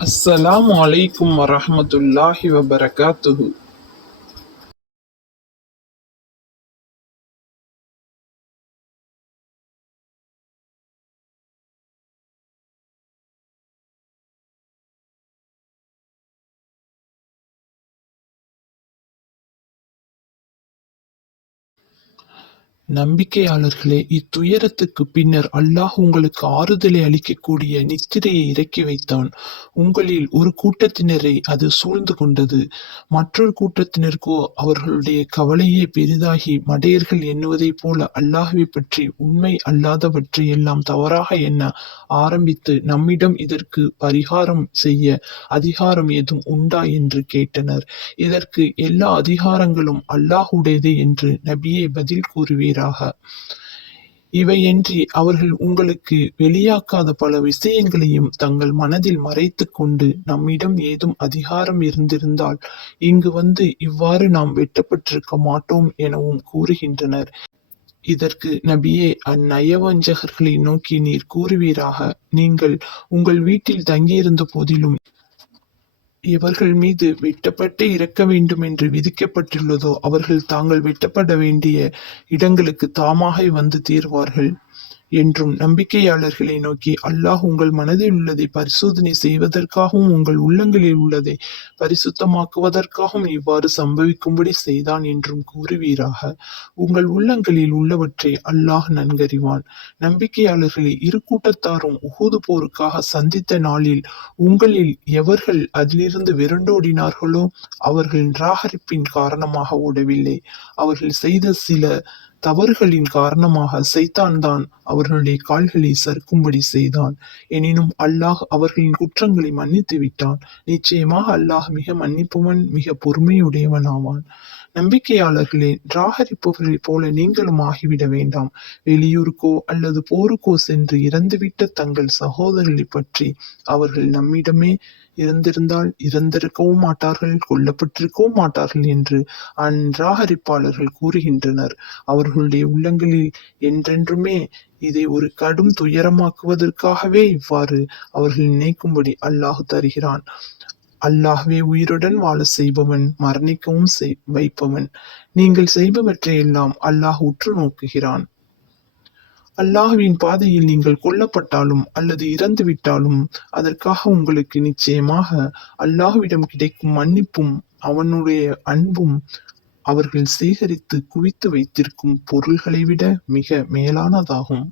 அஸ்ஸலாமு அலைக்கும் வரஹமத்துல்லாஹி வபரகாத்துஹு. நம்பிக்கையாளர்களே இத்துயரத்துக்குப் பின்னர் அல்லாஹ் உங்களுக்கு ஆறுதலை அளிக்கக்கூடிய நித்திரையை இறக்கி வைத்தான். உங்களில் ஒரு கூட்டத்தினரை அது சூழ்ந்து கொண்டது. மற்றொரு கூட்டத்தினருக்கோ அவர்களுடைய கவலையே பெரிதாகி மடையர்கள் எண்ணுவதைப் போல அல்லாஹுவை பற்றி உண்மை அல்லாதவற்றை எல்லாம் தவறாக எண்ண ஆரம்பித்து நம்மிடம் இதற்கு பரிகாரம் செய்ய அதிகாரம் ஏதும் உண்டா என்று கேட்டனர். இதற்கு எல்லா அதிகாரங்களும் அல்லாஹுடையதே என்று நபியே பதில் கூறுவீராக இவையன்றி அவர்கள் உங்களுக்கு வெளியாக்காத பல விஷயங்களையும் தங்கள் மனதில் மறைத்து கொண்டு நம்மிடம் ஏதும் அதிகாரம் இருந்திருந்தால் இங்கு வந்து இவ்வாறு நாம் வெட்டப்பட்டிருக்க மாட்டோம் எனவும் கூறுகின்றனர். இதற்கு நபியே அந்நயவஞ்சகர்களை நோக்கி நீர் கூறுவீராக. நீங்கள் உங்கள் வீட்டில் தங்கியிருந்த போதிலும் எவர்கள் மீது வெட்டப்பட்டு இறக்க வேண்டும் என்று விதிக்கப்பட்டுள்ளதோ அவர்கள் தாங்கள் வெட்டப்பட வேண்டிய இடங்களுக்கு தாமாக வந்து தீர்வார்கள் என்றும் நம்பிக்கையாளர்களை நோக்கி அல்லாஹ் உங்கள் மனதில் உள்ளதை பரிசோதனை செய்வதற்காகவும் உங்கள் உள்ளங்களில் உள்ளதை பரிசுத்தமாக்குவதற்காகவும் இவ்வாறு சம்பவிக்கும்படி செய்தான் என்றும் கூறுவீராக. உங்கள் உள்ளங்களில் உள்ளவற்றை அல்லாஹ் நன்கறிவான். நம்பிக்கையாளர்களை இரு கூட்டத்தாரும் உகூது போருக்காக சந்தித்த நாளில் உங்களில் எவர்கள் அதிலிருந்து விரண்டோடினார்களோ அவர்கள் நிராகரிப்பின் காரணமாக ஓடவில்லை. அவர்கள் செய்த சில தவறுகளின் காரணமாக சைத்தான் தான் அவர்களுடைய கால்களை சறுக்கும்படி செய்தான். எனினும் அல்லாஹ் அவர்களின் குற்றங்களை மன்னித்து விட்டான் நிச்சயமாக அல்லாஹ் மிக மன்னிப்பவன் மிக பொறுமையுடையவன் ஆவான் நம்பிக்கையாளர்களே நிராகரிப்பவர்களைப் போல நீங்களும் ஆகிவிட வேண்டாம். வெளியூருக்கோ அல்லது போருக்கோ சென்று இறந்துவிட்ட தங்கள் சகோதரர்களை பற்றி அவர்கள் நம்மிடமே இருந்திருந்தால் இறந்திருக்கவும் மாட்டார்கள் கொல்லப்பட்டிருக்கவும் மாட்டார்கள் என்று அந்நிராகரிப்பாளர்கள் கூறுகின்றனர். அவர்களுடைய உள்ளங்களில் என்றென்றுமே இதை ஒரு கடும் துயரமாக்குவதற்காகவே இவ்வாறு அவர்கள் நினைக்கும்படி அல்லாஹ் தருகிறான். அல்லாஹ்வே உயிருடன் வாழ செய்பவன் மரணிக்கவும் செய் வைப்பவன். நீங்கள் செய்பவற்றையெல்லாம் அல்லாஹ் உற்று நோக்குகிறான். அல்லாஹுவின் பாதையில் நீங்கள் கொல்லப்பட்டாலும் அல்லது இறந்துவிட்டாலும் அதற்காக உங்களுக்கு நிச்சயமாக அல்லாஹ்விடம் கிடைக்கும் மன்னிப்பும் அவனுடைய அன்பும் அவர்கள் சேகரித்து குவித்து வைத்திருக்கும் பொருள்களை விட மிக மேலானதாகும்.